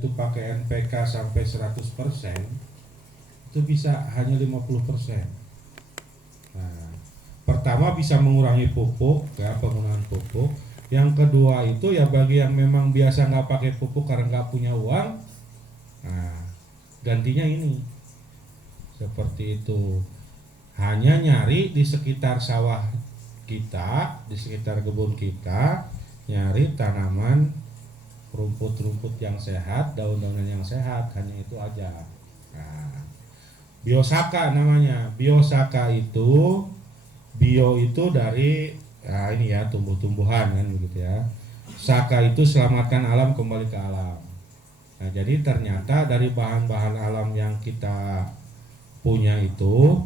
itu pakai NPK sampai 100%, itu bisa hanya 50%. Nah, pertama bisa mengurangi pupuk ya, penggunaan pupuk. Yang kedua itu ya bagi yang memang biasa nggak pakai pupuk karena nggak punya uang, nah gantinya ini seperti itu. Hanya nyari di sekitar sawah kita, di sekitar kebun kita, nyari tanaman rumput-rumput yang sehat, daun-daunan yang sehat, hanya itu aja. Nah, Biosaka namanya. Biosaka itu, bio itu dari ini ya, tumbuh-tumbuhan kan begitu ya. Saka itu selamatkan alam kembali ke alam. Nah, jadi ternyata dari bahan-bahan alam yang kita punya itu,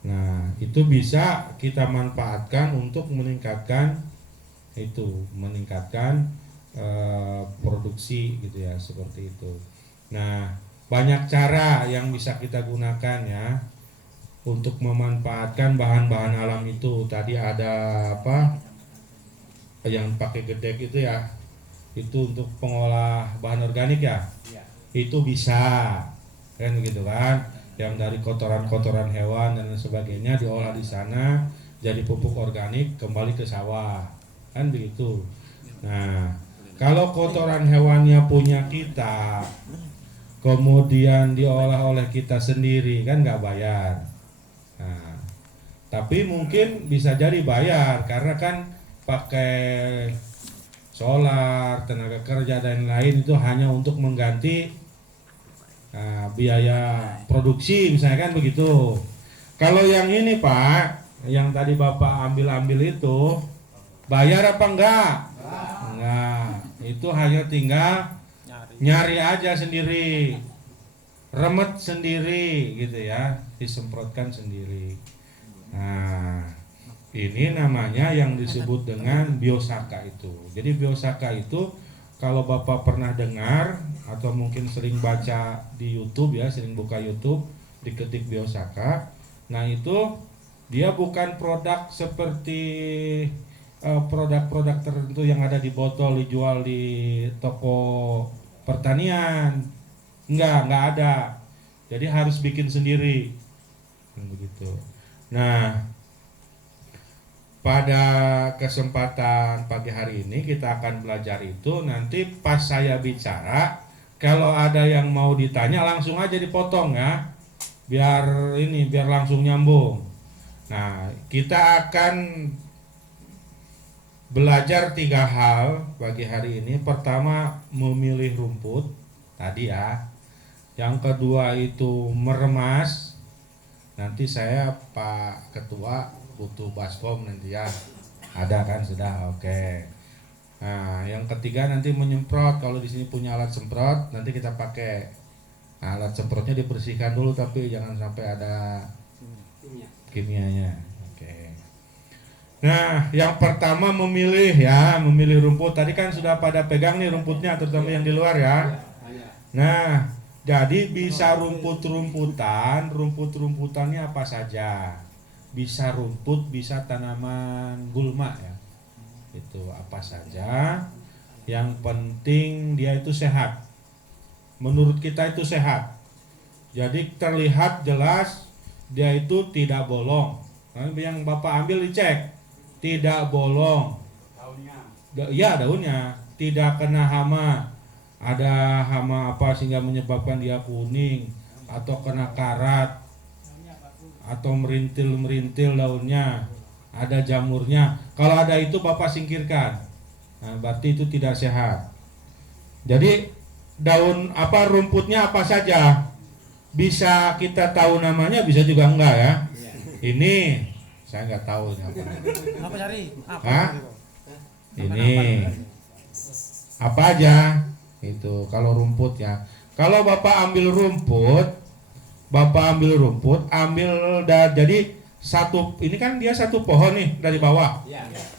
nah itu bisa kita manfaatkan untuk meningkatkan produksi gitu ya, seperti itu. Nah, banyak cara yang bisa kita gunakan ya untuk memanfaatkan bahan-bahan alam itu. Tadi ada yang pakai gedek itu ya, itu untuk pengolah bahan organik ya, itu bisa kan begitu kan, yang dari kotoran-kotoran hewan dan sebagainya diolah di sana jadi pupuk organik kembali ke sawah kan begitu. Nah, kalau kotoran hewannya punya kita kemudian diolah oleh kita sendiri kan nggak bayar. Nah, tapi mungkin bisa jadi bayar karena kan pakai solar, tenaga kerja dan lain itu hanya untuk mengganti biaya produksi misalnya kan begitu. Kalau yang ini Pak, yang tadi Bapak ambil itu bayar apa enggak? Enggak, itu hanya tinggal nyari aja sendiri, remet sendiri gitu ya, disemprotkan sendiri. Nah, ini namanya yang disebut dengan biosaka itu. Jadi biosaka itu kalau Bapak pernah dengar atau mungkin sering baca di YouTube ya, sering buka YouTube, diketik biosaka. Nah, itu dia bukan produk seperti produk-produk tertentu yang ada di botol dijual di toko pertanian. Enggak ada. Jadi harus bikin sendiri. Begitu. Nah, pada kesempatan pagi hari ini kita akan belajar itu. Nanti pas saya bicara, kalau ada yang mau ditanya langsung aja dipotong ya, biar langsung nyambung. Nah, kita akan belajar 3 hal pagi hari ini. Pertama, memilih rumput tadi ya. Yang kedua itu meremas. Nanti saya Pak Ketua butuh baskom nanti ya, ada kan sudah, oke. Nah, yang ketiga nanti menyemprot. Kalau di sini punya alat semprot, nanti kita pakai. Nah, alat semprotnya dibersihkan dulu tapi jangan sampai ada kimianya. Oke. Nah, yang pertama memilih rumput. Tadi kan sudah pada pegang nih rumputnya, terutama yang di luar ya. Nah, jadi bisa rumput-rumputannya apa saja. Bisa rumput, bisa tanaman gulma ya. Itu apa saja. Yang penting dia itu sehat. Menurut kita itu sehat. Jadi terlihat jelas dia itu tidak bolong. Nah, yang Bapak ambil dicek, tidak bolong. Iya, daunnya tidak kena hama. Ada hama apa sehingga menyebabkan dia kuning atau kena karat atau merintil daunnya, ada jamurnya. Kalau ada itu Bapak singkirkan. Nah, berarti itu tidak sehat. Jadi rumputnya apa saja bisa kita tahu namanya, bisa juga enggak ya. Ini saya nggak tahu ini apa. Apa cari? Ini apa aja itu kalau rumput ya. Kalau Bapak ambil rumput, jadi ini kan dia satu pohon nih dari bawah.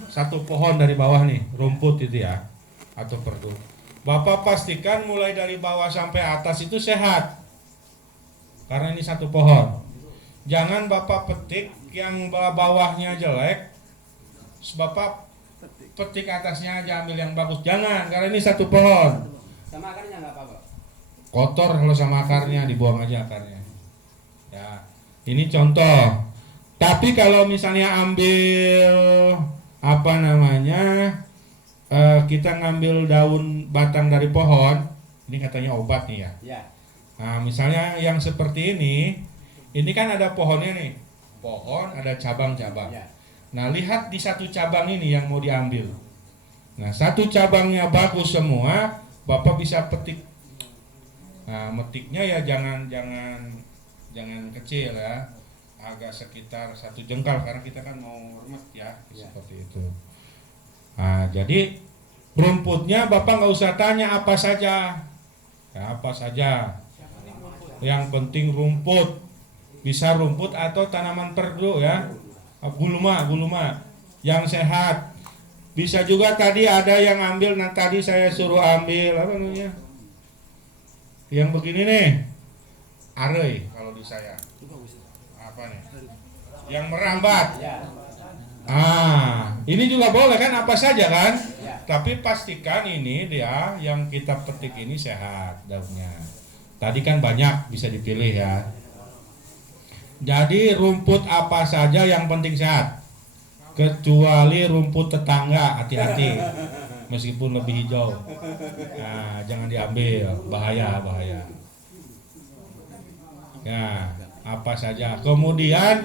Satu pohon dari bawah nih, rumput itu ya, atau perdu. Bapak pastikan mulai dari bawah sampai atas itu sehat. Karena ini satu pohon. Jangan Bapak petik yang bawahnya jelek, Bapak petik atasnya aja, ambil yang bagus. Jangan, karena ini satu pohon. Sama akarnya nggak apa-apa? kotor kalau sama akarnya, dibuang aja akarnya. Ya, ini contoh. Tapi kalau misalnya ambil apa namanya, kita ngambil daun batang dari pohon, ini katanya obat nih ya. Ya. Nah, misalnya yang seperti ini kan ada pohonnya nih, pohon ada cabang-cabang. Ya. Nah, lihat di satu cabang ini yang mau diambil. Nah, satu cabangnya bagus semua, Bapak bisa petik. Nah, metiknya ya jangan kecil ya, agak sekitar 1 jengkal karena kita kan mau remet ya, seperti itu. Nah, jadi rumputnya Bapak nggak usah tanya apa saja, ya, apa saja. Yang penting rumput, bisa rumput atau tanaman perdu ya, gulma yang sehat. Bisa juga tadi ada yang ambil, nah tadi saya suruh ambil apa namanya? Yang begini nih, arei kalau di saya. Apa nih? Yang merambat. Ini juga boleh kan, apa saja kan? Tapi pastikan ini dia yang kita petik ini sehat daunnya. Tadi kan banyak bisa dipilih ya. Jadi rumput apa saja yang penting sehat. Kecuali rumput tetangga, hati-hati. Meskipun lebih hijau, nah, jangan diambil, bahaya. Ya, apa saja. Kemudian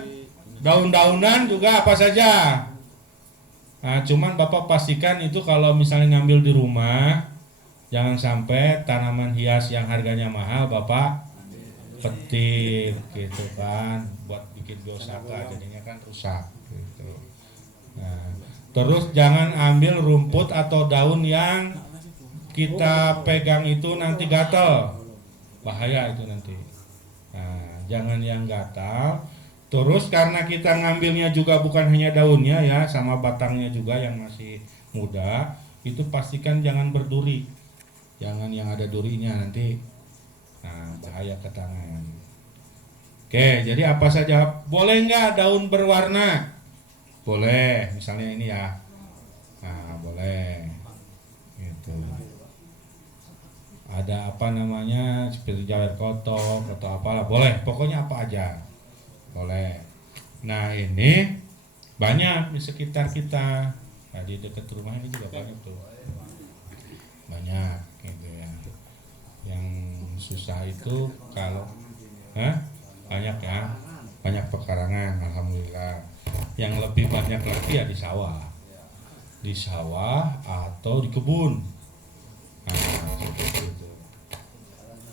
daun-daunan juga apa saja. Nah, cuman Bapak pastikan itu kalau misalnya ngambil di rumah, jangan sampai tanaman hias yang harganya mahal Bapak petik gitu kan, buat bikin biosaka, jadinya kan rusak gitu. Nah, terus jangan ambil rumput atau daun yang kita pegang itu nanti gatal, bahaya itu nanti. Nah, jangan yang gatal. Terus karena kita ngambilnya juga bukan hanya daunnya ya, sama batangnya juga yang masih muda, itu pastikan jangan berduri, jangan yang ada durinya nanti, nah, bahaya ke tangan. Oke, jadi apa saja boleh nggak daun berwarna? Boleh, misalnya ini ya. Nah, boleh. Gitu. Ada apa namanya, seperti jawer kotok atau apalah, boleh. Pokoknya apa aja. Boleh. Nah, ini banyak di sekitar kita. Nah, di dekat rumah ini juga banyak tuh. Banyak gitu ya. Yang susah itu kalau banyak ya. Banyak pekarangan, alhamdulillah. Yang lebih banyak lagi ya di sawah atau di kebun. Nah, seperti itu.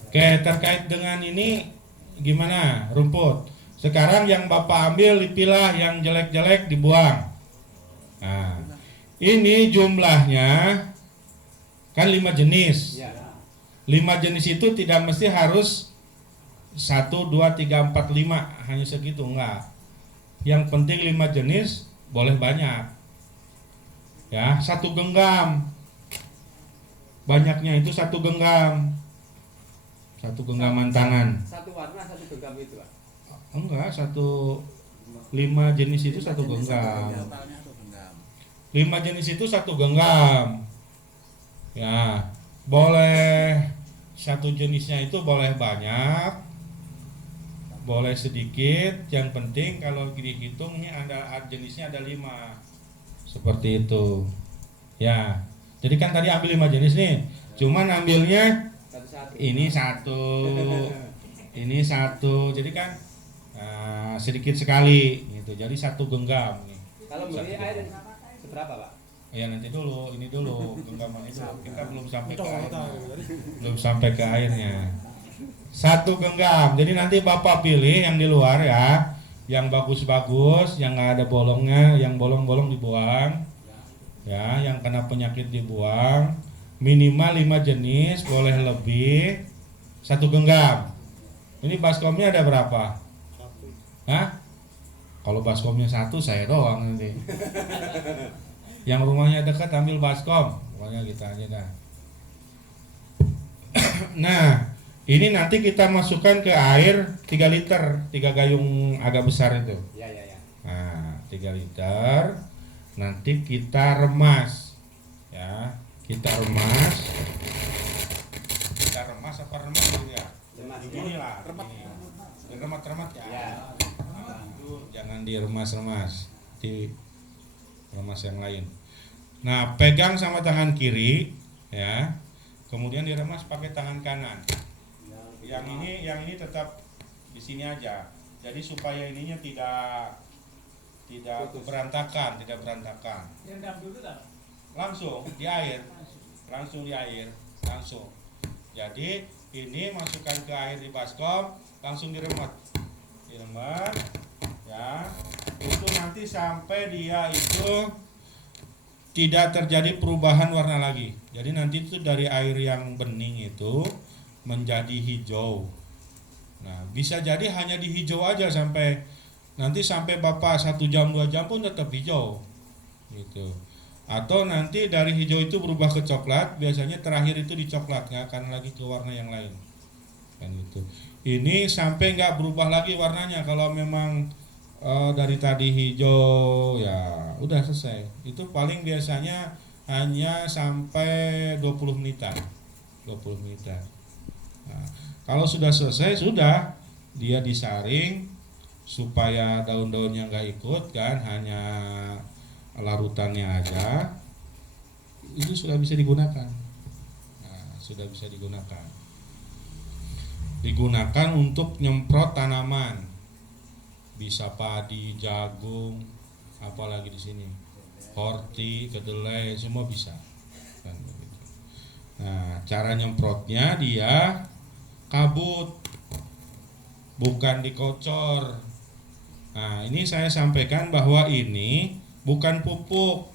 Oke, terkait dengan ini gimana rumput? Sekarang yang Bapak ambil dipilah, yang jelek-jelek dibuang. Nah, ini jumlahnya kan 5 jenis. 5 jenis itu tidak mesti harus 1, 2, 3, 4, 5 hanya segitu, enggak. Yang penting 5 jenis, boleh banyak. Ya, 1 genggam. Banyaknya itu 1 genggam. 1 genggaman tangan. 1 warna 1 genggam itu, Pak? Enggak, 5 jenis itu 1 genggam. 5 jenis itu 1 genggam. Ya, boleh 1 jenisnya itu boleh banyak, boleh sedikit, yang penting kalau dihitungnya ada jenisnya ada 5. Seperti itu. Ya. Jadi kan tadi ambil 5 jenis nih. Cuman ambilnya ini 1. Ini 1. Jadi kan sedikit sekali gitu. Jadi 1 genggam nih. Kalau beli air seberapa, Pak? Ya nanti dulu, ini dulu genggaman itu. Kita belum sampai ke airnya. Belum sampai ke airnya. 1 genggam. Jadi nanti Bapak pilih yang di luar ya, yang bagus-bagus, yang nggak ada bolongnya, yang bolong-bolong dibuang, ya, yang kena penyakit dibuang. Minimal 5 jenis, boleh lebih 1 genggam. Ini baskomnya ada berapa? Hah? Kalau baskomnya 1 saya doang nanti. Yang rumahnya dekat ambil baskom, pokoknya kita aja dah. Nah, ini nanti kita masukkan ke air 3 liter, 3 gayung agak besar itu. Ya. Nah, 3 liter. Nanti kita remas. Ya, kita remas. Kita remas apa remas ya? Beginilah, begini. Diremat-remat ya. Ya. Nah, itu jangan diremas-remas, diremas yang lain. Nah, pegang sama tangan kiri, ya. Kemudian diremas pakai tangan kanan. Yang ini tetap di sini aja. Jadi supaya ininya tidak berantakan, tidak berantakan. Rendam dulu tak? Langsung di air, langsung. Jadi ini masukkan ke air di baskom, langsung diremet, ya. Itu nanti sampai dia itu tidak terjadi perubahan warna lagi. Jadi nanti itu dari air yang bening itu menjadi hijau. Nah, bisa jadi hanya di hijau aja sampai Bapak 1 jam 2 jam pun tetap hijau, gitu. Atau nanti dari hijau itu berubah ke coklat, biasanya terakhir itu di coklat, nggak akan lagi ke warna yang lain, kan itu. Ini sampai nggak berubah lagi warnanya. Kalau memang dari tadi hijau, ya udah selesai. Itu paling biasanya hanya sampai 20 menitan. Nah, kalau sudah selesai, sudah dia disaring supaya daun-daunnya nggak ikut, kan, hanya larutannya aja. Itu sudah bisa digunakan. Nah, sudah bisa digunakan untuk nyemprot tanaman, bisa padi, jagung, apalagi di sini horti, kedelai, semua bisa, kan, begitu. Nah, cara nyemprotnya dia kabut, bukan dikocor. Nah, ini saya sampaikan bahwa ini bukan pupuk.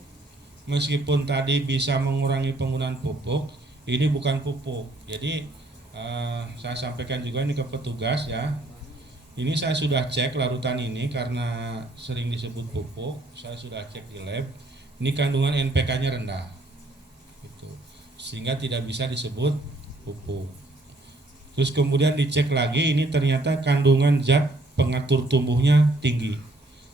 Meskipun tadi bisa mengurangi penggunaan pupuk, ini bukan pupuk. Jadi saya sampaikan juga ini ke petugas, ya. Ini saya sudah cek larutan ini karena sering disebut pupuk. Saya sudah cek di lab. Ini kandungan NPK-nya rendah, gitu. Sehingga tidak bisa disebut pupuk. Terus kemudian dicek lagi, ini ternyata kandungan zat pengatur tumbuhnya tinggi,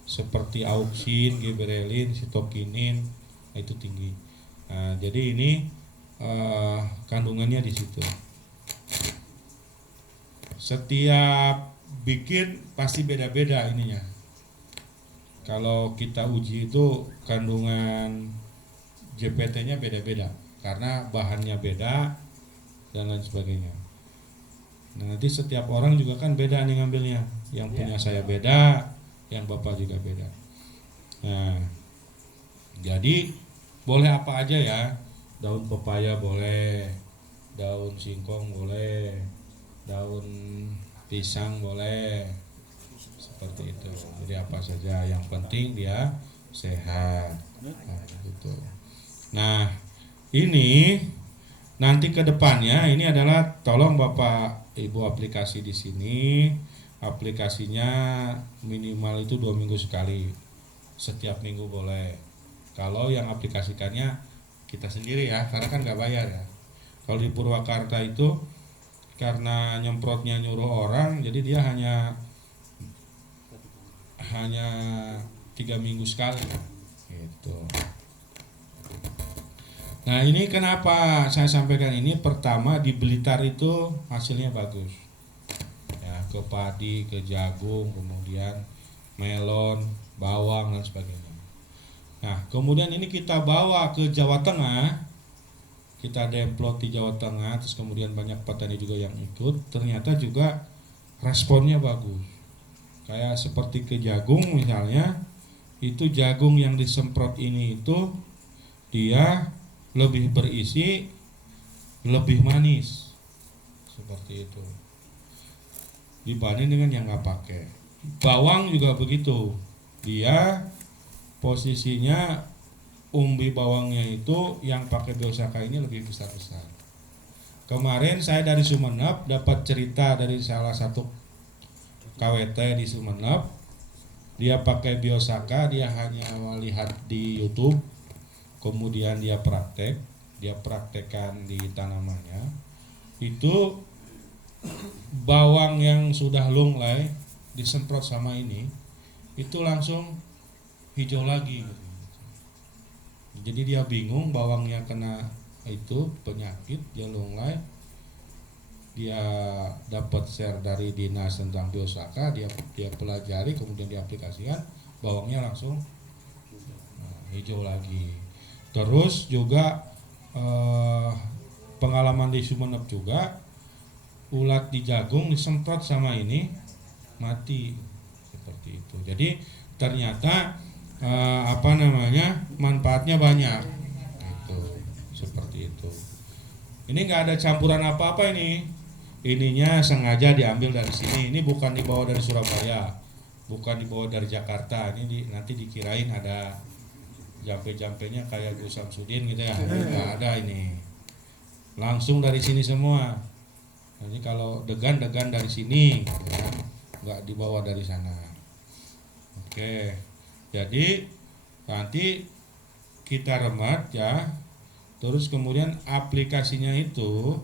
seperti auksin, giberelin, sitokinin, itu tinggi. Nah, jadi ini kandungannya di situ. Setiap bikin pasti beda-beda ininya. Kalau kita uji itu kandungan JPT-nya beda-beda karena bahannya beda dan lain sebagainya. Nah, nanti setiap orang juga kan beda nih ngambilnya. Yang punya saya beda, yang Bapak juga beda. Nah, jadi boleh apa aja ya. Daun pepaya boleh, daun singkong boleh, daun pisang boleh, seperti itu. Jadi apa saja, yang penting dia sehat. Nah, gitu. Nah, ini nanti ke depannya ini adalah tolong Bapak Ibu aplikasi di sini. Aplikasinya minimal itu 2 minggu sekali. Setiap minggu boleh. Kalau yang aplikasikannya kita sendiri ya, karena kan nggak bayar ya. Kalau di Purwakarta itu karena nyemprotnya nyuruh orang, jadi dia hanya 3 minggu sekali, gitu. Nah, ini kenapa saya sampaikan ini? Pertama, di Blitar itu hasilnya bagus, ya, ke padi, ke jagung, kemudian melon, bawang dan sebagainya. Nah, kemudian ini kita bawa ke Jawa Tengah, kita demplot di Jawa Tengah, terus kemudian banyak petani juga yang ikut, ternyata juga responnya bagus. Kayak seperti ke jagung misalnya, itu jagung yang disemprot ini itu dia lebih berisi, lebih manis, seperti itu, dibanding dengan yang nggak pakai. Bawang juga begitu, dia posisinya umbi bawangnya itu yang pakai Biosaka ini lebih besar-besar. Kemarin saya dari Sumeneb dapat cerita dari salah satu KWT di Sumeneb, dia pakai Biosaka, dia hanya melihat di YouTube, kemudian dia praktekkan di tanamannya. Itu bawang yang sudah lunglai disemprot sama ini, itu langsung hijau lagi. Jadi dia bingung, bawangnya kena itu penyakit, dia lunglai, dia dapat share dari dinas tentang biosaka, dia pelajari, kemudian diaplikasikan, bawangnya langsung hijau lagi. Terus juga pengalaman di Sumeneb juga, ulat di jagung disemprot sama ini mati seperti itu. Jadi ternyata manfaatnya banyak itu, seperti itu. Ini nggak ada campuran apa-apa ininya sengaja diambil dari sini. Ini bukan dibawa dari Surabaya, bukan dibawa dari Jakarta. Nanti dikirain ada jampe-jampenya kayak Gus Samsudin gitu ya. Nggak ada, ini langsung dari sini semua. Jadi kalau degan dari sini ya, nggak dibawa dari sana. Oke, jadi nanti kita remat ya, terus kemudian aplikasinya itu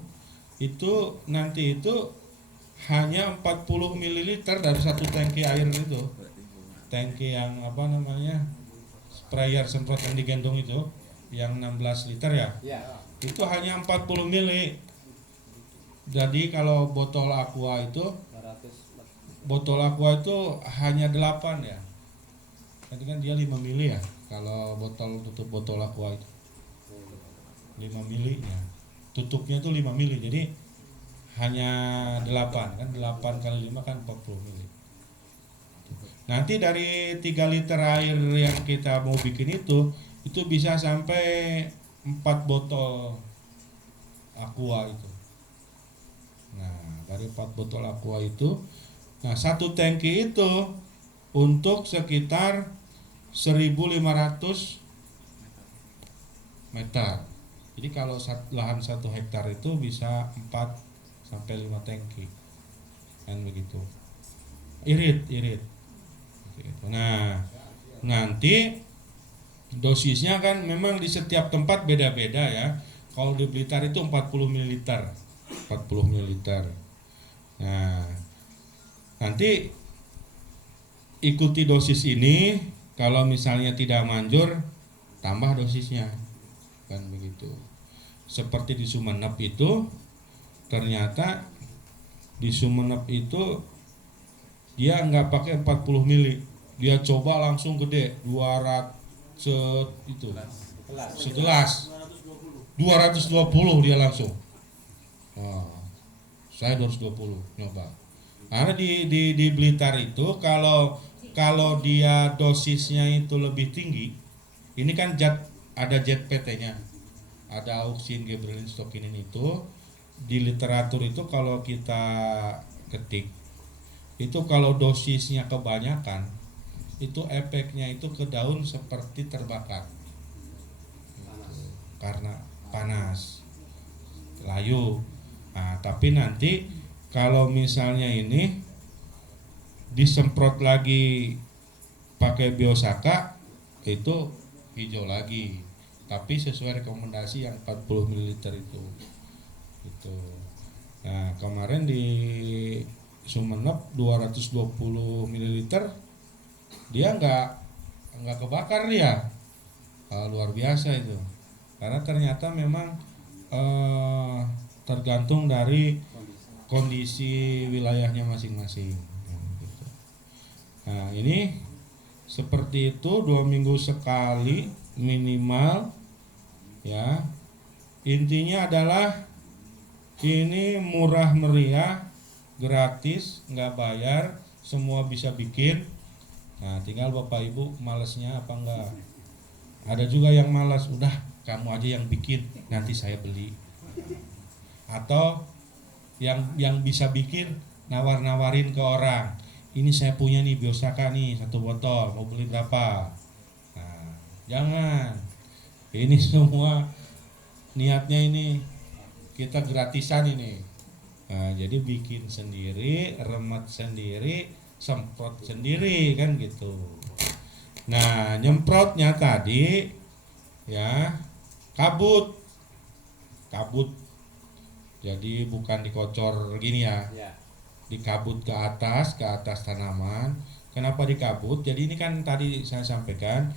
nanti itu hanya 40 ml dari satu tangki air itu, tangki yang sprayer semprot yang digendong itu yang 16 liter ya, itu hanya 40 ml. Jadi kalau botol aqua itu hanya 8 ya. Nanti kan dia 5 mili ya. Kalau tutup botol aqua itu 5 mili ya. Tutupnya tuh 5 mili. Jadi hanya 8 kan, 8 kali 5 kan 40 mili. Nanti dari 3 liter air yang kita mau bikin itu bisa sampai 4 botol aqua itu. Nah, dari 4 botol aqua itu, satu tangki itu untuk sekitar 1.500 meter. Jadi kalau lahan 1 hektar itu bisa 4 sampai 5 tangki, kan begitu. Irit. Nah, nanti dosisnya kan memang di setiap tempat beda-beda ya. Kalau di Blitar itu 40 ml. Nah, nanti ikuti dosis ini, kalau misalnya tidak manjur tambah dosisnya, kan begitu. Seperti di Sumeneb itu, ternyata di Sumeneb itu dia nggak pakai 40 mili, dia coba langsung gede 200 220 dia langsung. Saya 220 nyoba. Karena di Blitar itu kalau dia dosisnya itu lebih tinggi, ini kan ada ZPT-nya, ada auksin gibberellin stokinin itu di literatur itu kalau kita ketik itu, kalau dosisnya kebanyakan itu efeknya itu ke daun seperti terbakar karena panas, layu. Nah, tapi nanti kalau misalnya ini disemprot lagi pakai biosaka itu hijau lagi, tapi sesuai rekomendasi yang 40 ml itu. Nah, kemarin di Sumeneb 220 ml dia nggak kebakar dia. Luar biasa itu. Karena ternyata memang tergantung dari kondisi wilayahnya masing-masing. Nah, ini seperti itu 2 minggu sekali minimal ya. Intinya adalah ini murah meriah, gratis, nggak bayar, semua bisa bikin. Nah, tinggal Bapak Ibu malesnya apa enggak. Ada juga yang malas, udah kamu aja yang bikin, nanti saya beli. Atau yang bisa bikin nawarin ke orang, ini saya punya nih biosaka nih 1 botol, mau beli berapa? Nah, jangan. Ini semua niatnya ini kita gratisan ini. Nah, jadi bikin sendiri, remet sendiri, semprot sendiri, kan gitu. Nah, nyemprotnya tadi ya kabut. Jadi bukan dikocor gini ya. Dikabut ke atas tanaman. Kenapa dikabut? Jadi ini kan tadi saya sampaikan,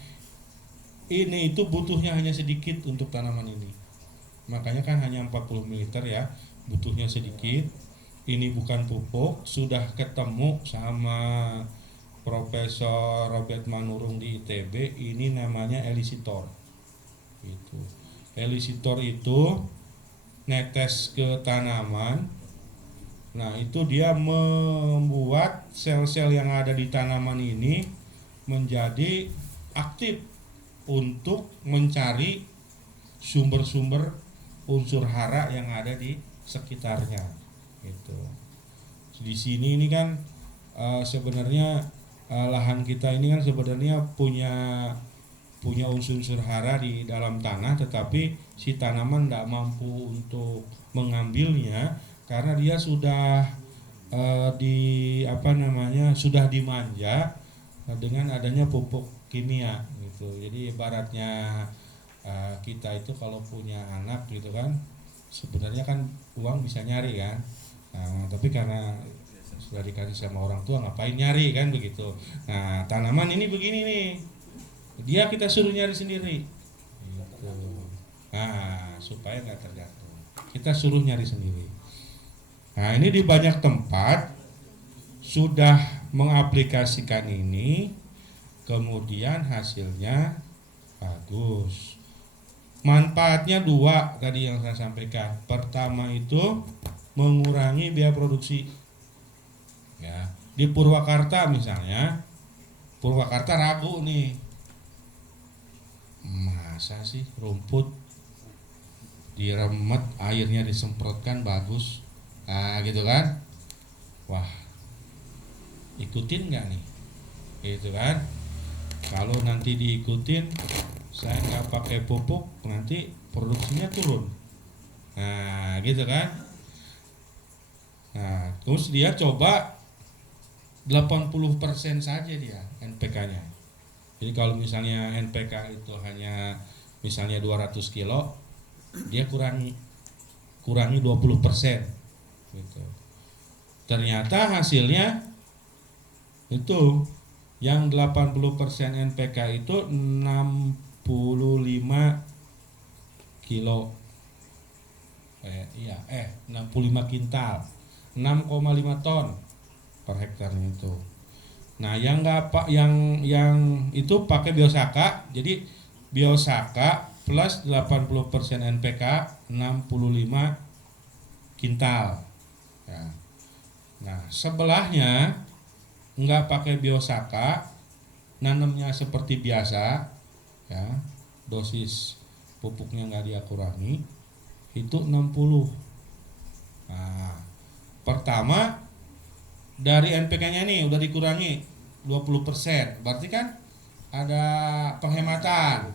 ini itu butuhnya hanya sedikit untuk tanaman ini. Makanya kan hanya 40 ml ya, butuhnya sedikit. ini bukan pupuk, sudah ketemu sama Profesor Robert Manurung di ITB, ini namanya elisitor. Itu. Elisitor itu netes ke tanaman. Nah, itu dia membuat sel-sel yang ada di tanaman ini menjadi aktif untuk mencari sumber-sumber unsur hara yang ada di sekitarnya. Gitu. Di sini ini kan sebenarnya lahan kita ini kan sebenarnya punya unsur-unsur hara di dalam tanah, tetapi si tanaman tidak mampu untuk mengambilnya karena dia sudah sudah dimanja dengan adanya pupuk kimia gitu. Jadi ibaratnya kita itu kalau punya anak gitu kan, sebenarnya kan uang bisa nyari kan, tapi karena sudah dikasih sama orang tua ngapain nyari kan begitu. Nah, tanaman ini begini nih, dia kita suruh nyari sendiri gitu. Nah, supaya nggak terjatuh kita suruh nyari sendiri. Nah, ini di banyak tempat sudah mengaplikasikan ini, kemudian hasilnya bagus. Manfaatnya dua tadi yang saya sampaikan. Pertama itu mengurangi biaya produksi. Ya, di Purwakarta misalnya, Purwakarta ragu nih, masa sih rumput diremet, airnya disemprotkan bagus, gitu kan? Wah, ikutin nggak nih? Gitu kan? Kalau nanti diikutin, saya nggak pakai pupuk, nanti produksinya turun. Nah, gitu kan? Nah, terus dia coba 80% saja dia NPK-nya. Jadi kalau misalnya NPK itu hanya misalnya 200 kilo, dia kurangi 20% gitu. Ternyata hasilnya itu yang 80% NPK itu 65 kilo 65 kintal, 6,5 ton per hektarnya itu. Nah, yang itu pakai biosaka. Jadi biosaka plus 80% NPK 65 kintal. Ya. Nah, sebelahnya nggak pakai biosaka, nanamnya seperti biasa, ya, dosis pupuknya nggak dia kurangi, itu 60. Nah, pertama dari NPK-nya nih udah dikurangi 20%, berarti kan ada penghematan.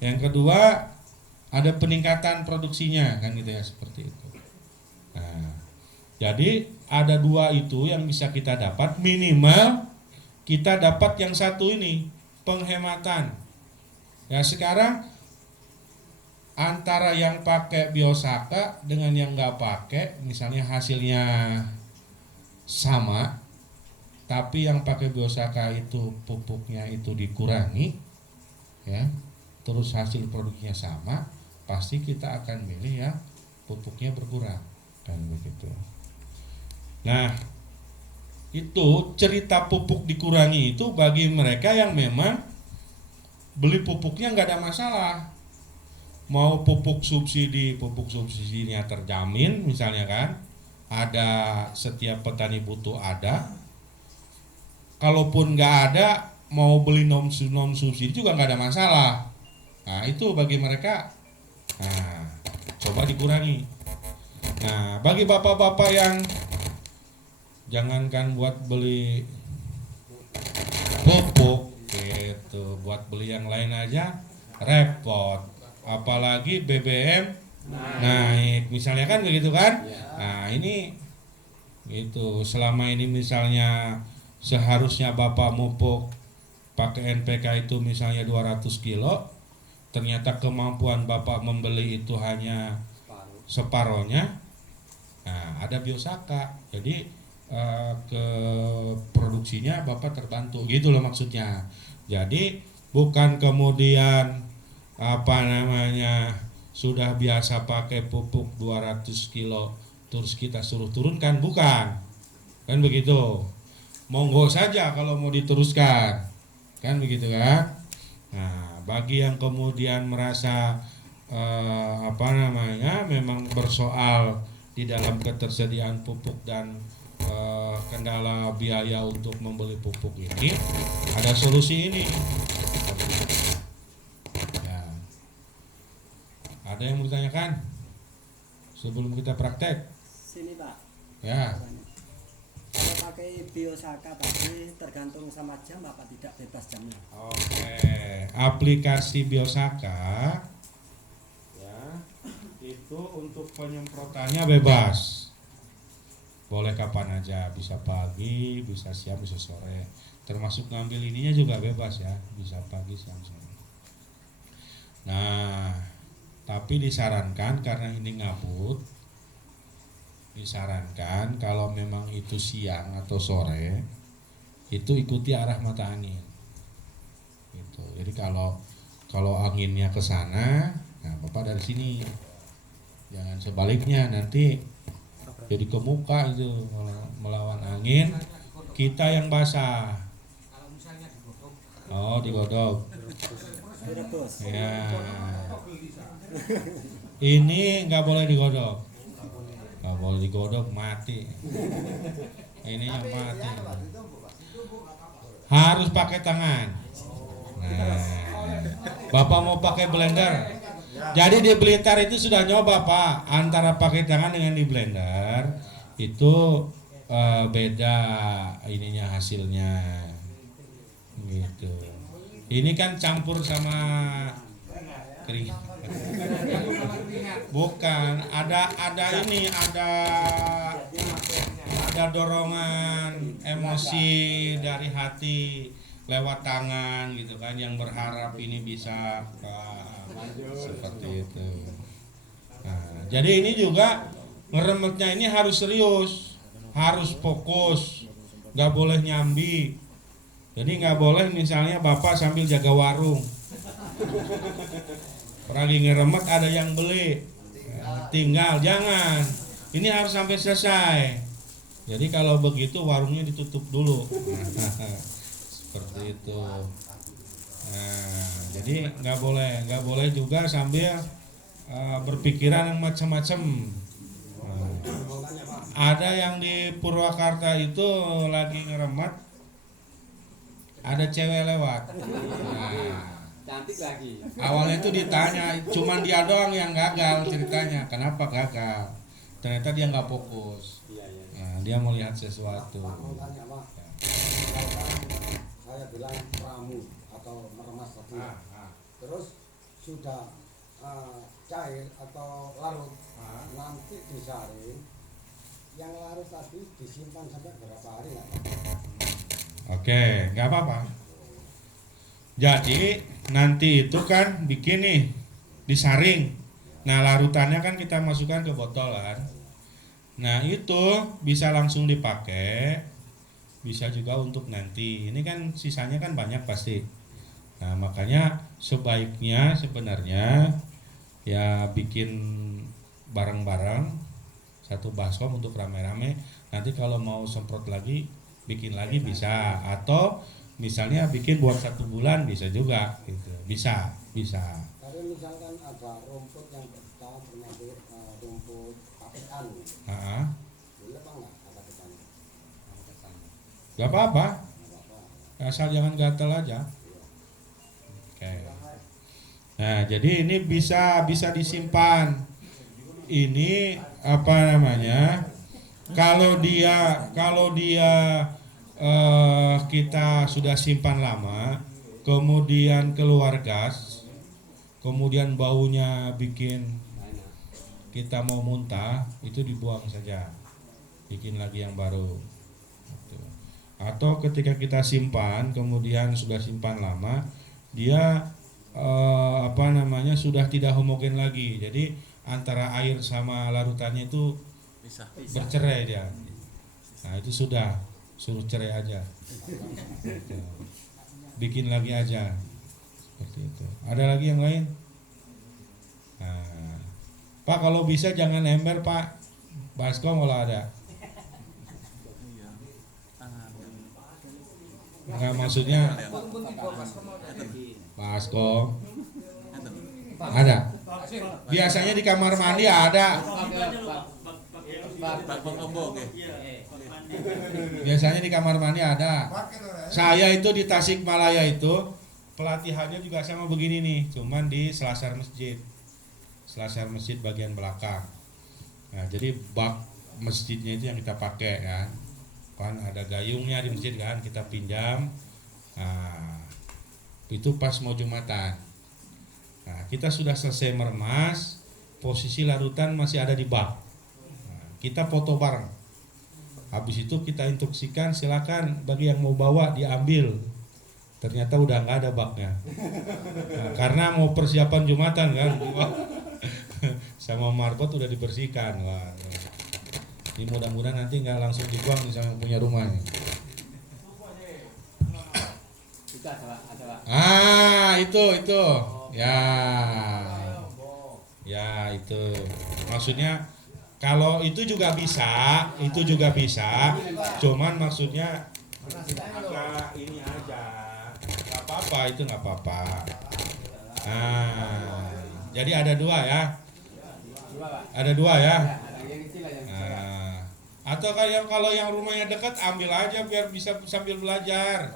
Yang kedua ada peningkatan produksinya kan gitu ya, seperti itu. Nah, jadi ada dua itu yang bisa kita dapat, minimal kita dapat yang satu ini, penghematan. Ya, sekarang antara yang pakai biosaka dengan yang nggak pakai, misalnya hasilnya sama, tapi yang pakai biosaka itu pupuknya itu dikurangi, ya, terus hasil produksinya sama, pasti kita akan milih yang pupuknya berkurang, kan begitu. Nah, itu cerita pupuk dikurangi itu bagi mereka yang memang beli pupuknya nggak ada masalah. Mau pupuk subsidinya terjamin misalnya kan, ada, setiap petani butuh ada. Kalaupun nggak ada, mau beli non subsidi juga nggak ada masalah. Nah, itu bagi mereka, nah, coba dikurangi. Nah, bagi bapak-bapak yang jangankan buat beli pupuk gitu, buat beli yang lain aja repot. Apalagi BBM naik misalnya kan begitu kan. Nah, ini gitu, selama ini misalnya seharusnya bapak pupuk pakai NPK itu misalnya 200 kilo, ternyata kemampuan bapak membeli itu hanya separohnya. Nah, ada biosaka, jadi ke produksinya bapak terbantu gitu loh maksudnya. Jadi bukan kemudian sudah biasa pakai pupuk 200 kilo terus kita suruh turunkan, bukan, kan begitu. Monggo saja kalau mau diteruskan, kan begitu kan. Nah, bagi yang kemudian merasa memang bersoal di dalam ketersediaan pupuk dan kendala biaya untuk membeli pupuk ini, ada solusi ini. Ya. Ada yang mau ditanyakan sebelum kita praktek? Sini Pak. Ya. Kalau pakai Biosaka tadi tergantung sama jam apa tidak, bebas jamnya? Oke, aplikasi Biosaka ya itu untuk penyemprotannya bebas. Boleh kapan aja, bisa pagi, bisa siang, bisa sore. Termasuk ngambil ininya juga bebas ya, bisa pagi, siang, sore. Nah, tapi disarankan karena ini ngabut, disarankan kalau memang itu siang atau sore itu ikuti arah mata angin gitu. Jadi kalau anginnya ke sana, nah Bapak dari sini, jangan sebaliknya, nanti jadi ke muka itu melawan angin, kita yang basah. Oh, digodok Direbus. ya. Ini nggak boleh digodok, nggak boleh digodok, mati. Ini yang mati. Harus pakai tangan. Nah, Bapak mau pakai blender. Jadi di Blitar itu sudah nyoba Pak, antara pakai tangan dengan di blender itu beda ininya hasilnya. Gitu. Ini kan campur sama keringat. Bukan, ada dorongan emosi dari hati lewat tangan gitu kan, yang berharap ini bisa seperti itu. Nah, jadi ini juga ngeremetnya ini harus serius, harus fokus, nggak boleh nyambi. Jadi nggak boleh misalnya Bapak sambil jaga warung, lagi ngeremet ada yang beli, tinggal, jangan. Ini harus sampai selesai. Jadi kalau begitu warungnya ditutup dulu. Seperti itu. Nah, jadi nggak boleh juga sambil berpikiran yang macam-macam. Ada yang di Purwakarta itu lagi ngeremet, ada cewek lewat. Nah, Cantik lagi. awalnya itu ditanya, cuman dia doang yang gagal ceritanya. Kenapa gagal? Ternyata dia nggak fokus. Iya, iya. Nah, dia mau lihat sesuatu. Mau tanya Pak, saya bilang pramu atau meremas tadi, terus sudah cair atau larut, nanti disaring, yang larut tadi disimpan sampai berapa hari nggak Pak? Oke, nggak apa-apa. Jadi nanti itu kan bikin nih, disaring. Nah, larutannya kan kita masukkan ke botol kan. Nah, itu bisa langsung dipakai, bisa juga untuk nanti. Ini kan sisanya kan banyak pasti. Nah, makanya sebaiknya sebenarnya ya bikin bareng-bareng satu baskom untuk rame-rame. Nanti kalau mau semprot lagi, bikin lagi bisa. Atau misalnya bikin buat 1 bulan bisa juga gitu. Bisa. Kalau misalkan ada rumput yang besar termasuk rumput pakean, Heeh. boleh Pak nggak ada kesannya? Gak apa-apa, Nggak apa-apa. asal jangan gatel aja. Oke. Nah, jadi ini bisa disimpan. Ini apa namanya? Kalau dia kita sudah simpan lama, kemudian keluar gas, kemudian baunya bikin kita mau muntah, itu dibuang saja, bikin lagi yang baru. Gitu. Atau ketika kita simpan, kemudian sudah simpan lama, dia sudah tidak homogen lagi. Jadi antara air sama larutannya itu bercerai dia. Nah, itu sudah suruh cerai aja. Gitu. Bikin lagi aja. Seperti itu. Ada lagi yang lain? Nah, Pak, kalau bisa jangan ember Pak, Baskom malah ada. Enggak, maksudnya Baskom ada. Biasanya di kamar mandi ada. Biasanya di kamar mandi ada. Saya itu di Tasikmalaya itu pelatihannya juga sama begini nih, cuman di selasar masjid. Selasar masjid bagian belakang. Nah, jadi bak masjidnya itu yang kita pakai kan. Kan ada gayungnya di masjid kan, kita pinjam. Nah, itu pas mau Jumatan. Nah, kita sudah selesai meremas, posisi larutan masih ada di bak. Nah, kita foto bareng. Habis itu kita instruksikan, silakan bagi yang mau bawa diambil. Ternyata udah nggak ada baknya. Nah, karena mau persiapan Jumatan kan. Sama marbot udah dibersihkan. Wah. Ini mudah-mudahan nanti nggak langsung dibuang sama punya rumahnya. Itu ada Pak. Ah, itu. Ya. Ya, itu. Maksudnya kalau itu juga bisa. Cuman maksudnya agak ini aja. Nggak apa-apa, itu nggak apa-apa. Nah, jadi ada dua ya. Ada dua ya. Nah, atau kalau yang rumahnya dekat ambil aja biar bisa sambil belajar.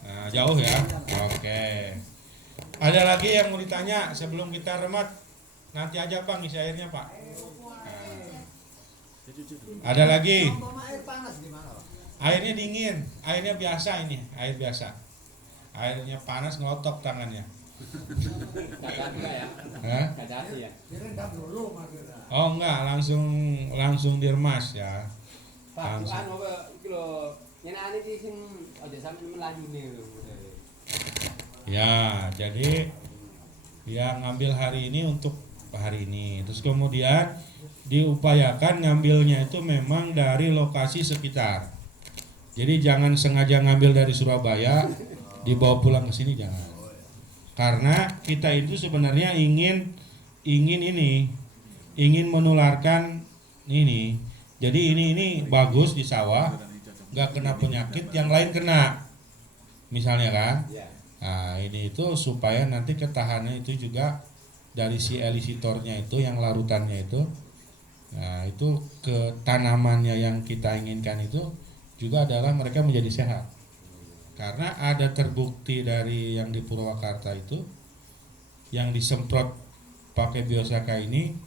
Nah, jauh ya. Oke. Ada lagi yang mau ditanya sebelum kita remat? Nanti aja Pak ngisi airnya Pak. Nah, ada lagi. Airnya dingin, airnya biasa ini, air biasa. Airnya panas ngelotok tangannya. Hah? Ya. Oh enggak, langsung diremas ya. Pak, Langsung. kan apa iki lho, nyenani iki sing aja sampe melanjune lho. Ya, jadi dia ngambil hari ini untuk hari ini. Terus kemudian diupayakan ngambilnya itu memang dari lokasi sekitar. Jadi jangan sengaja ngambil dari Surabaya dibawa pulang ke sini, jangan. Karena kita itu sebenarnya ingin menularkan ini. Jadi ini bagus di sawah, nggak kena penyakit, yang lain kena. Misalnya kan. Nah, ini itu supaya nanti ketahanannya itu juga dari si elisitornya itu yang larutannya itu. Nah, itu ke tanamannya yang kita inginkan itu juga adalah mereka menjadi sehat. Karena ada terbukti dari yang di Purwakarta itu yang disemprot pakai biosaka ini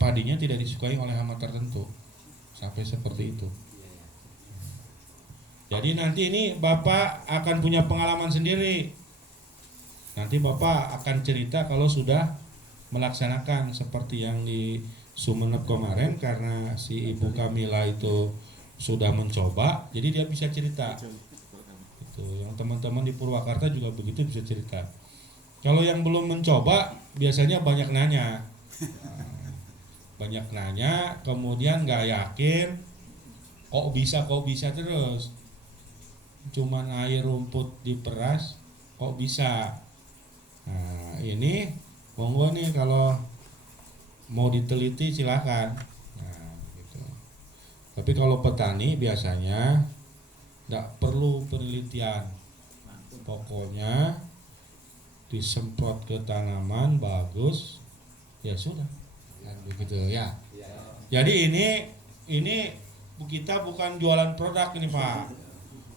padinya tidak disukai oleh hama tertentu sampai seperti itu. Jadi nanti ini Bapak akan punya pengalaman sendiri. Nanti Bapak akan cerita kalau sudah melaksanakan seperti yang di Sumeneb kemarin, karena si Ibu Kamila itu sudah mencoba, jadi dia bisa cerita. Itu yang teman-teman di Purwakarta juga begitu, bisa cerita. Kalau yang belum mencoba biasanya banyak nanya. Banyak nanya, kemudian nggak yakin, kok bisa terus. Cuman air rumput diperas, kok bisa. Nah, ini monggo nih kalau mau diteliti silakan. Nah, gitu. Tapi kalau petani biasanya tidak perlu penelitian, pokoknya disemprot ke tanaman bagus, ya sudah, kan begitu ya. Jadi ini kita bukan jualan produk ini Pak.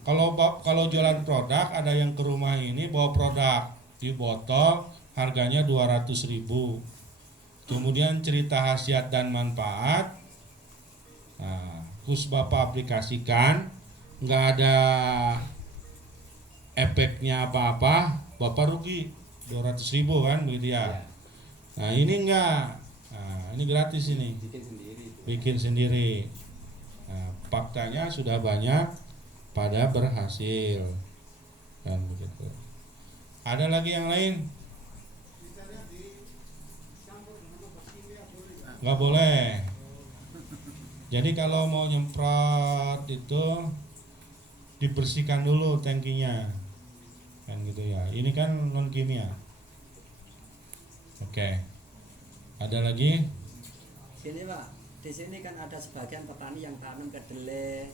Kalau jualan produk, ada yang ke rumah ini bawa produk di botol, harganya 200.000. Kemudian cerita khasiat dan manfaat. Nah, terus Bapak aplikasikan, nggak ada efeknya apa-apa, Bapak rugi 200.000 kan begitu ya. Nah, ini enggak. Nah, ini gratis ini. Bikin sendiri. Nah, faktanya sudah banyak pada berhasil. Dan begitu. Ada lagi yang lain? Nggak boleh. Jadi kalau mau nyemprot itu dibersihkan dulu tangkinya, kan gitu ya. Ini kan non kimia. Oke. Ada lagi? Gini Pak, di sini kan ada sebagian petani yang tanam kedelai,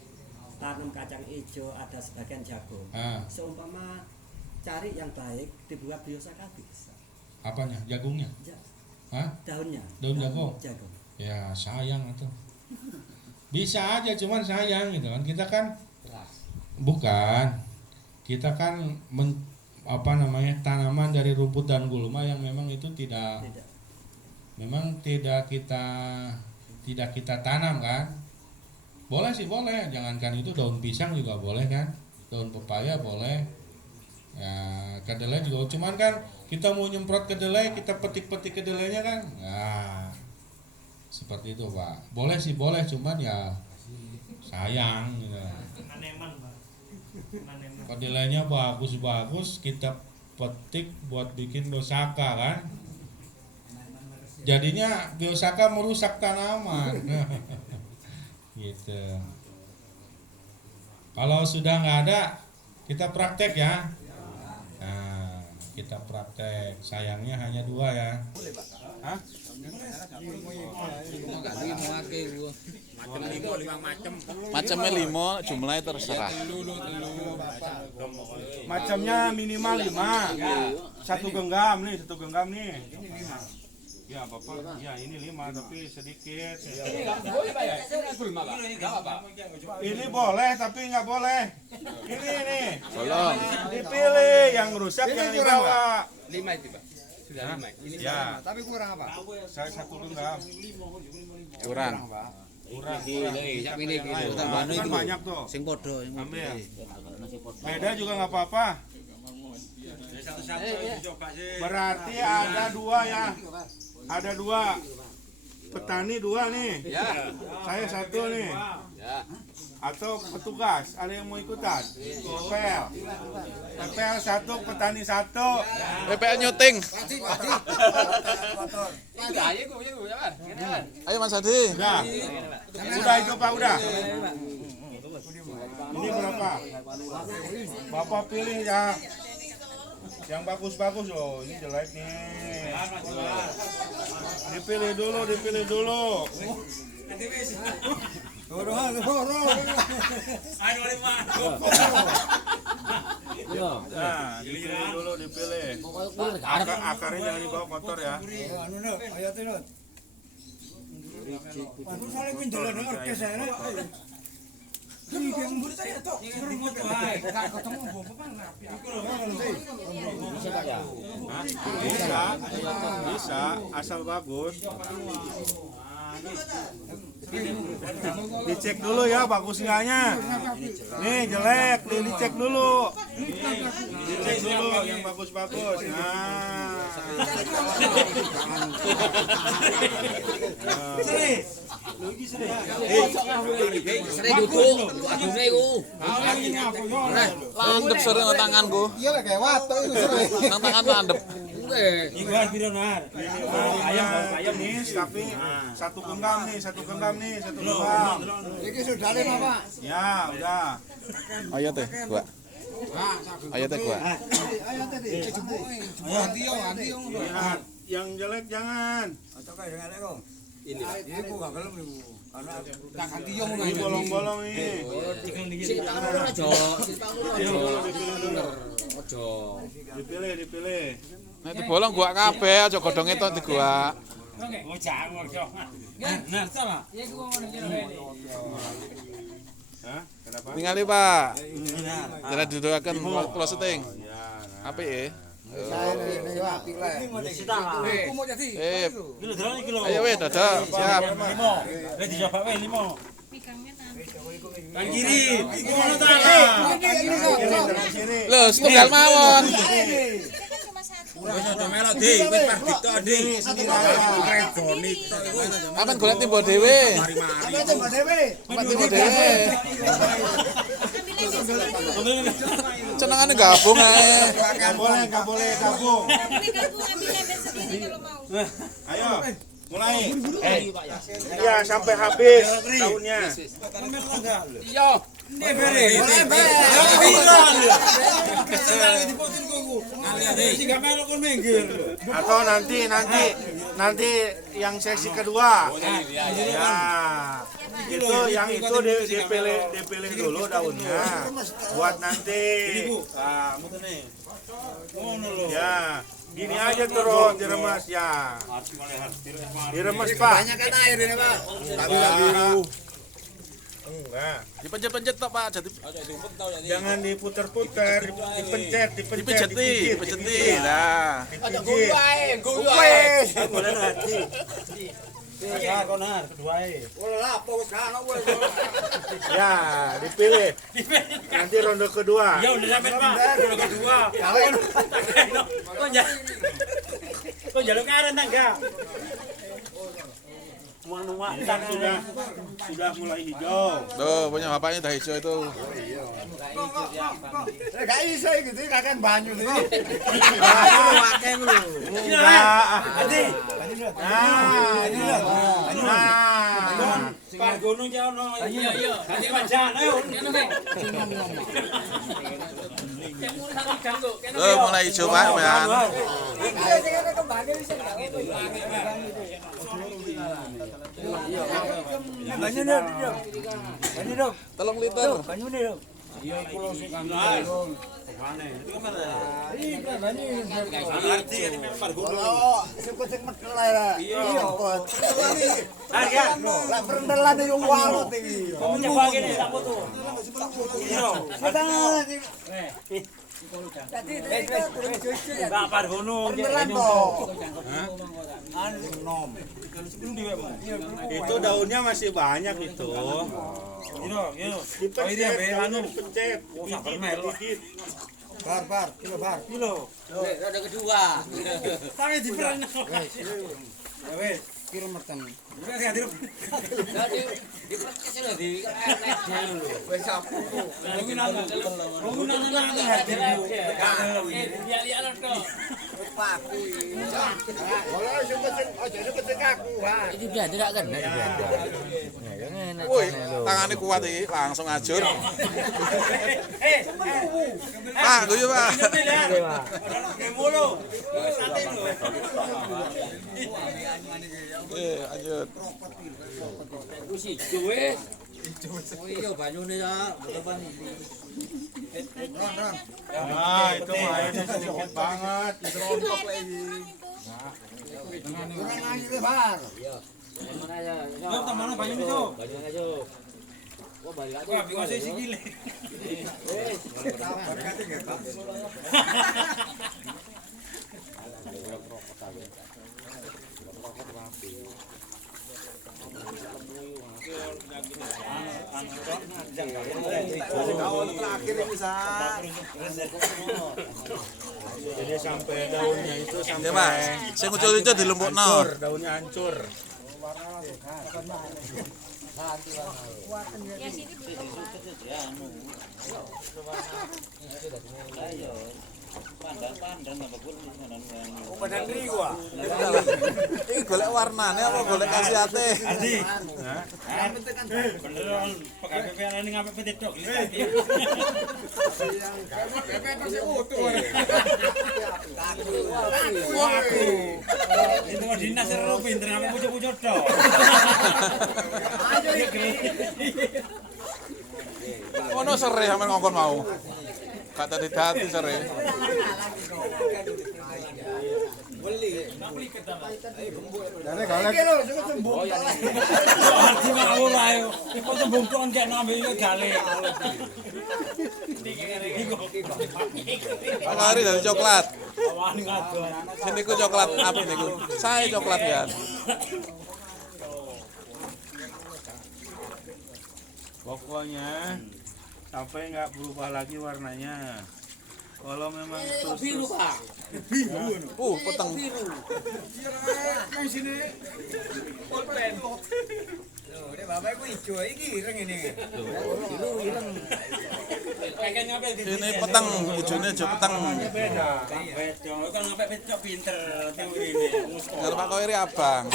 tanam kacang hijau, ada sebagian jagung. Seumpama cari yang baik dibuat biosaka bisa. Apanya? Jagungnya? Hah? Daunnya. Daun jagung? Jagung. Ya sayang itu. Bisa aja, cuman sayang gitu kan. Kita kan bukan. Kita kan tanaman dari rumput dan gulma yang memang itu tidak. Memang tidak kita tanam kan. Boleh sih boleh, jangankan itu daun pisang juga boleh kan. Daun pepaya boleh. Ya, kedelai juga, cuman kan kita mau nyemprot kedelai, kita petik-petik kedelainya kan. Nah, seperti itu Pak. Boleh sih boleh, cuman ya sayang gitu. Kedelainya bagus-bagus, kita petik buat bikin biosaka kan. Jadinya biosaka merusak tanaman. Gitu. Kalau sudah nggak ada, kita praktek ya. Nah, kita praktek. Sayangnya hanya 2 ya. Hah? Macamnya 5, jumlahnya terserah. Macamnya minimal 5. Satu genggam nih. Ya Bapak, ya ini 5 tapi sedikit. Ini boleh tapi nggak boleh. Ini Belum. dipilih yang rusak yang dibawa. 5 itu Pak. Sudah 5. Ini Ya, Tapi kurang apa? saya 1 genggam. Kurang. Kurang. Tambahane Kan banyak tuh. Sing padha. Ambil. Beda juga nggak apa-apa. Berarti ada 2 ya. Ada 2 petani 2 nih. Ya. Saya 1 nih. Ya. Atau petugas ada yang mau ikutan? TPL 1, petani 1. PPL nyuting. Itu aja gue punya Pak. Ayo Mas Adi. Udah itu Pak, udah. Ini berapa? Bapak pilih ya. Yang bagus-bagus loh, ini jelek nih. Dipilih dulu. Nah, dipilih. Akarnya jangan dibawa kotor ya. Bisa, asal bagus. Dicek dulu ya bagus enggaknya. Nih jelek, dicek dulu. Dicek dulu yang bagus-bagus. Landep sering tanganku. Iya lah kayak watuk itu sering. Tangan landep. Ayam nih, tapi 1 genggam nih, 1 genggam. Ini sudah 5 Pak. Ya, udah. Ayo teh, gua. Lihat, yang jelek jangan. Ini bolong-bolong nih. Dipilih. Nek dibolong gua kabeh aja godhong etok di gua. Hah? Kenapa? Ningali Pak. Jangan didoaken kula syuting. Apik ya. Ayo weh dadak siap. Lho, setunggal mawon. Aman golek timbo dhewe. Timbo dhewe. Cenengane gabung ae. Enggak boleh gabung. Ayo, mulai. Iya, sampai habis daunnya. Iya. Atau nanti nanti yang sesi kedua. Ya. Itu dipilih dulu daunnya buat nanti. Nah, ya, gini aja terus diremas ya. Diremas Pak. Banyak kan air ini Pak. Tapi biru. Enggak. Dipencet-pencet tok Pak, jadi Jangan diputer-puter, dipencet. Nah. Ya, dipilih. Nanti ronde kedua. Ya udah sampai Pak, ronde kedua. Kok jaluk aren enggak? Sudah mulai hijau. Tuh, punya bapaknya udah hijau itu. Gak bisa gitu, kakek banyu sih. Pak Gunung jauh no. Iya. Nanti wajan, ayo. Tuh, mulai hijau Pak, ya. Tolong liter. Itu daunnya masih banyak itu. Dipencet. Bar, kilo. Roda kedua. Tangi diperan. Kilo merten. Jadi diperkecil loh di netnya lho. Wes sapu tuh. Itu dia tidak kan? Woi, tangannya kuat iki, langsung ajur. Pak, guyu Pak. Lanjut. Oh iya banyune ya, betul Nah, itu airnya sedikit banget. Itu rontok lagi. Mana ya? Mana banyune itu? Banyune aja. Wah, balik lagi. Wah, bingung sih gile. Jadi sampai daunnya itu Ya Pak, sing ucul itu dilumpukno. hancur, daunnya hancur. Iki golek warnane apa golek khasiate? Adi. Beneran pegawai PPLN ini ngapa PT tok. Itu mah dinas seru pinter ngapa pucuk-pucuk tok. Ono sere sampean ngongkon mau. Gak tadi dadi sere. Arti mau wae. Kok tembung kon kek nambe yo gale. Mari dari coklat. Wani ngadon. Sini ku coklat apa niku? Saya coklat ya. Pokoknya sampai nggak berubah lagi warnanya. Kalau memang terus biru, Pak. Peteng. Bapak ibu hijau iki ireng ini. Ini peteng, hijaunya hijau peteng. Beda. Beda. Kan ngapik becok pinter teori ini. Kalau Pak Koiri abang.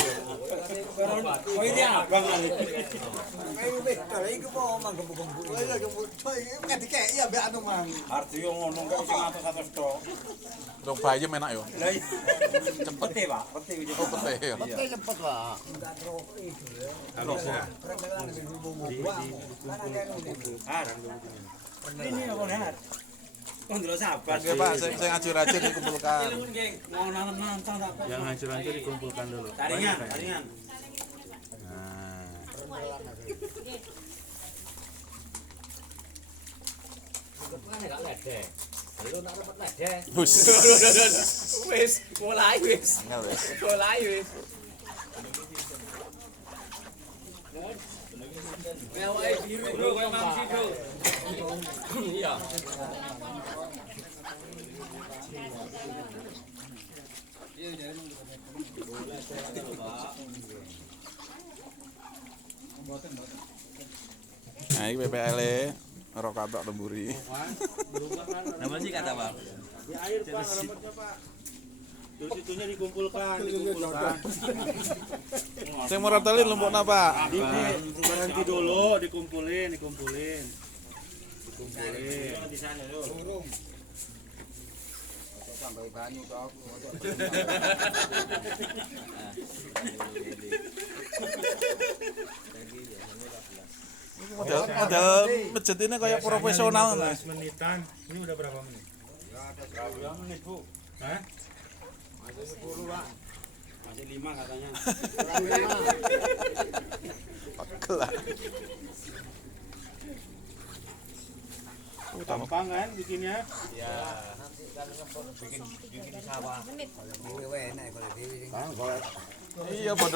Oh ini abang kali. Kayu beda iki mau manggem-gembuk. Lah ya gembuk iki ngadikeki ya mbek anu mang. Arti yo ngono kok sing atus-atus tok. Dong bayi enak yo. Lah cepet ya, Pak. Peti iki. Oh pete ya. Pete cepet, Pak. Enggak terus itu ya. Kalau Remelan sing bumbu. Kan akeh ini apa nih? Kontrol sabar. Oke Pak, saya ngajur-ajur dikumpulkan. Mau nonton tak? Yang hancur-hancur dikumpulkan dulu. Taringan, taringan. Nah, bus. Wis, mulai wis. Angel wis. Mulai wis. Mewah biru bro, kayak mamsi bro. Iya. Nah, ini PPL-e ora katok temburi. Nama sih kata Bang. Di air Pak, rapatnya Pak. Terus itunya dikumpulkan, dikumpulkan. Saya mau ratalin lumpukna, Pak. Berhenti dulu, dikumpulin. Dikumpulin. Di sana dulu. sampai banyu ke aku. Modal masjid ini kayak profesional. 15 menitan. Ini udah berapa menit? Berapa menit, Bu? Hah? Masih 10, Pak. Masih 5 katanya. Pakelah. Gampang kan bikinnya? Ya. Nanti kan bikin di sawah. Enak kalau Iya, bodoh.